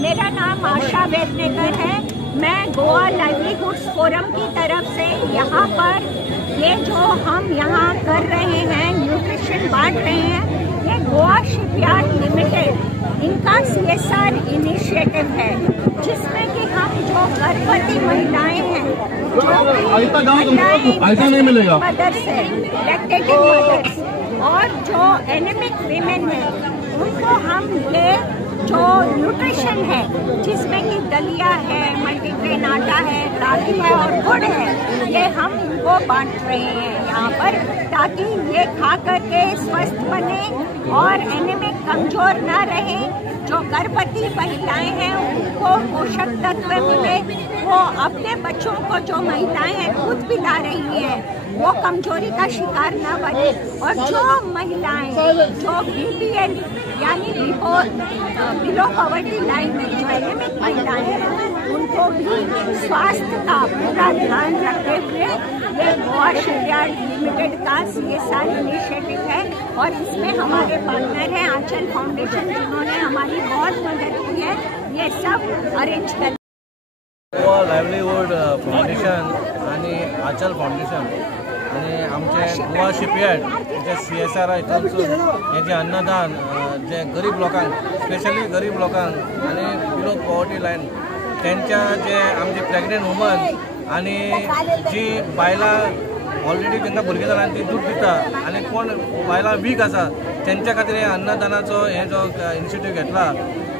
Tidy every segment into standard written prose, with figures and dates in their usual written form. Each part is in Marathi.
मेरा नाम आशा वेदनेकर है। मैं गोवा लाइवलीहुड्स फोरम की तरफ से यहाँ पर ये जो हम यहाँ कर रहे हैं, न्यूट्रिशन बांट रहे हैं, ये गोवा शिपयार्ड लिमिटेड इनका CSR इनिशिएटिव है, जिसमें कि हम जो गर्भवती महिलाएं हैं, जो मदर्स है, लैक्टेटिंग मदर्स और जो एनीमिक वीमेन है, उनको हम ये जो न्यूट्रिशन है, जिसमें कि दलिया है, मल्टीग्रेन आटा है, रागी है और गुड़ है, ये हम इनको बांट रहे हैं यहाँ पर, ताकि ये खा करके स्वस्थ बने और एनीमिक कमजोर ना रहे। जो गर्भवती महिलाएं हैं उनको पोषक तत्व मिले, वो अपने बच्चों को, जो महिलाएं हैं खुद पिला रही है, वो कमजोरी का शिकार ना बने। और जो महिलाएं जो BPL यानी बिलो पॉवर्टी लाइन में जो एनीमिक महिलाएं हैं, उनको भी स्वास्थ्य का पूरा ध्यान रखते हुए ये गोवा शिपयार्ड लिमिटेड का CSR इनिशिएटिव है। और इसमें हमारे पार्टनर हैं आंचल फाउंडेशन, जिन्होंने हमारी बहुत मदद की है ये सब अरेंज कर। गोवा लायव्हलीहूड फाउंडेशन आणि आंचल फाउंडेशन आणि आमचे गोवा शिपयार्ड जे CSR हितून हे जे अन्नदान जे गरीब लोकांक, स्पेशली गरीब लोकांक आणि बिलो पॉवर्टी लायन त्यांच्या जे आमचे प्रेग्नेंट वुमन आणि जी बायलां ऑलरेडी तांकां भुरगीं जालां ती दूध दिता आनी कोण बायलां वीक आसा त्यांच्या खातीर हे अन्नदानाचो हे जो इनिशिएटीव घेतला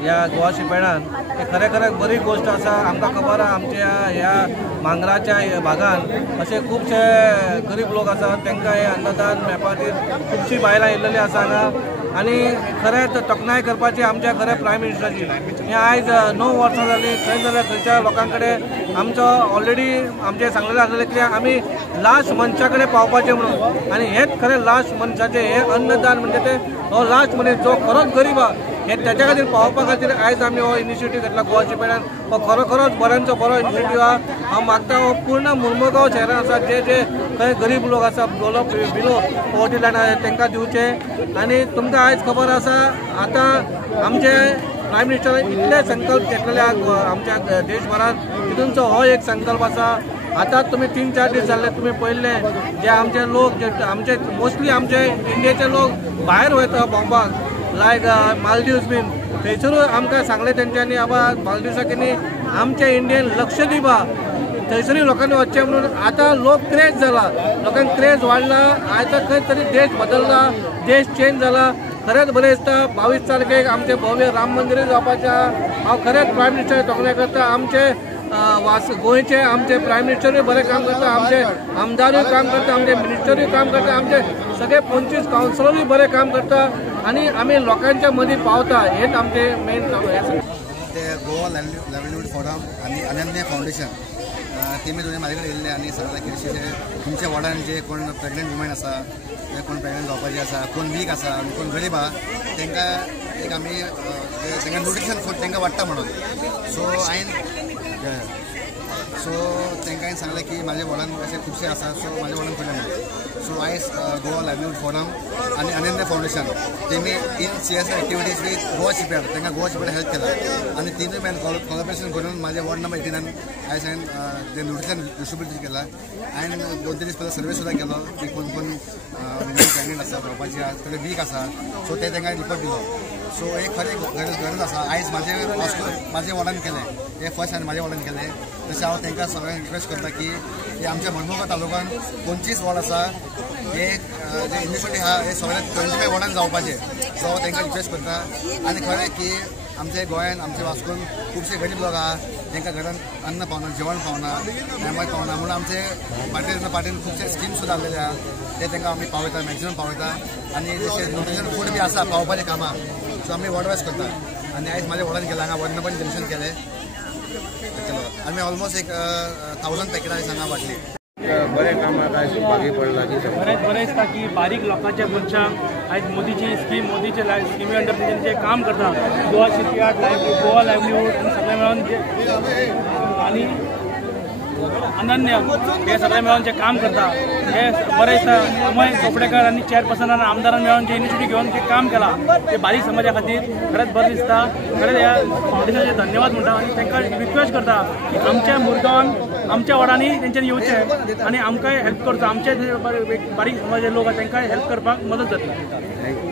ह्या गोवा शिपयार्डान, हे खरें बरी गोष्ट आसा। आमकां खबर आसा आमच्या ह्या मांगराच्या भागान असे खूबशे गरीब लोक आसात, तांकां हे अन्नदान मेळपा खातीर खुबशीं बायलां येयल्लेली आसा हांगा आनी खरें तोखणाय करपाची आमच्या खरें प्रायम मिनिस्टराची। हे आयज 9 वर्सां जालीं खंय जाल्यार खंयच्या लोकां कडेन आमचो ऑलरेडी आमचे सांगलेलें आसलेलें की आमी लास्ट मनशा कडेन पावपाचें म्हणून, आनी हेच खरें लास्ट मनशाचें हे अन्नदान म्हणजे ते हो लास्ट मनीस जो खरोच गरीब आहा हे त्याच्या खातीर पावपा खातीर आयज आमी हो इनिशिएटीव घेतला गोवा शिपयार्डान। हो खरोखरोच बऱ्यांचो बरो इनिशिएटीव आहा। हांव मागता हो पूर्ण मुर्मुगांव शहरान आसा जे खंय गरीब लोक आसा, बिलो पॉवर्टी लायन तांकां दिवचे। आनी तुमकां आयज खबर आसा आतां आमचे प्रायम मिनिस्टरान इतले संकल्प घेतलेले आमच्या देशभरात, तितूनचो हो एक संकल्प आसा। आता तुम्ही 3-4 दीस जाल्ले तुम्ही पळयल्ले जे आमचे लोक जे आमचे मोस्टली आमचे इंडियेचे लोक भायर वयता भोंवपाक, लायक मालदीव्स बीन, थंयसरूय आमकां सांगलें तेंच्यांनी आबा मालदीवसाक न्ही आमच्या इंडियेन लक्षद्वीप आहा, थंयसरूय लोकांनी वचचें म्हणून। आतां लोक क्रेज जाला, लोकांक क्रेज वाडला, आतां खंय तरी देश बदलला, देश चेंज जाला। खरेंच बरें दिसता 22 तारखेक आमचें भव्य राम मंदिरूय जावपाचें आहा। हांव खरेंच प्रायम मिनिस्टर तोखणाय करता, आमचे गोंयचे आमचे प्रायम मिनिस्टरूय बरें काम करता, आमचे आमदारूय काम करता, आमचे मिनिस्टरूय काम करता, आमचे सगळे 25 कावन्सिलरूय बरें काम करता आनी आमी लोकांच्या मदीं पावता, हेच आमचे मेन काम आसा। ते गोवा लायव्हलीहूड फोरम आणि अनन्या फाउंडेशन तेमी दोनी म्हाजे कडेन येयल्ले आनी सांगलें की तुमच्या वार्डान जे कोण प्रेग्नेंट वुमन आसा, जे कोण प्रेग्नेंट जावपाची आसा, कोण वीक आसा आनी कोण गरीब आहा, तांकां एक आमी तांकां न्यूट्रिशन फूड तांकां वाडटा म्हणून। सो तांकां हांवें सांगलें की म्हाज्या वार्डान अशे खुबशे आसा, सो म्हाज्या वार्डान पयलें म्हणून। सो आयज गोवा लायव्हलीहूड फोरम आणि अनन्या फाउंडेशन तेमी in CSR activities with Goa shipyard, तांकां गोवा शिपयार्ड हेल्प केला आनी तिनूय मेन कोलॅबोरेशन करून माझ्या वॉर्ड नंबर 18 आयज हांवें ते न्यूट्रिशन डिस्ट्रिब्यूट केला। हांवें 2-3 दीस पयलीं सर्वे सुद्दां केलो की कोण कोण प्रेग्नेंट आसा, जावपाची आसा, सगळे वीक आसा, सो ते तांकां रिपोर्ट दिलो। सो एक खरें गरज आसा। आयज म्हाजे वॉर्डान केलें, हे फर्स्ट हांवें म्हाज्या वॉर्डान केलें। तशें हांव तांकां सगळ्यांक रिक्वेस्ट करता की हे आमच्या मडगांव तालुक्यान 25 वॉर्ड आसा, हे जे इनिशिएटीव आहा हे सगळे 25 वॉर्डान जावपाचे। सो तांकां रिक्वेस्ट करता आनी खरें की आमच्या गोंयान आमचे वास्कोन खुबशे गरीब लोक आहा, तांकां घरान अन्न पावना, जेवण पावना, मेळपाक पावना, म्हणून आमचे पार्टीन खुबशे स्कीम सुद्दां आसलेले आहा, ते तांकां आमी पावयता, मॅक्झिमम पावयता आनी जशें न्यूट्रिशन फूड बी आसा पावपाचें कामां, सो आमी वॉर्ड वायज करता। आनी आयज म्हाज्या वॉर्डान केलां, हांगा वॉर्ड नंबर डिमिशन केलें आमी ऑलमोस्ट एक 1000 पॅकेटां आयज हांगा वाटली। बरें कामाक आयज भागी पडला बरें दिसता की बारीक लोकांच्या मनशांक आयज मोदीची स्कीम, मोदीचे स्किमी अंडर जे काम करता गोवा शिपयार्ड, गोवा लायव्हलीहूड सगळे मेळून आनी अनन्य हे सगळे मेळून जे काम करता हे बरे दिसता. अमय चोपडेकर आणि चेअरपर्सन आणि आमदारांनी मेळून जे इनिशिएटिव्ह घेऊन जे काम केला ते बारीक समाजा खातीर खरेंच बरें दिसता. खरेंच ह्या फावंडेशनाचे धन्यवाद म्हणटा आणि तांकां रिक्वेस्ट करता की आमच्या मुर्गांवांक आमच्या वाडांनी तेंच्यांनी येवचें आणि आमकांय हेल्प करचो. आमचे बारीक समाजाचे लोक आसा तांकांय हेल्प करपाक मदत जातली.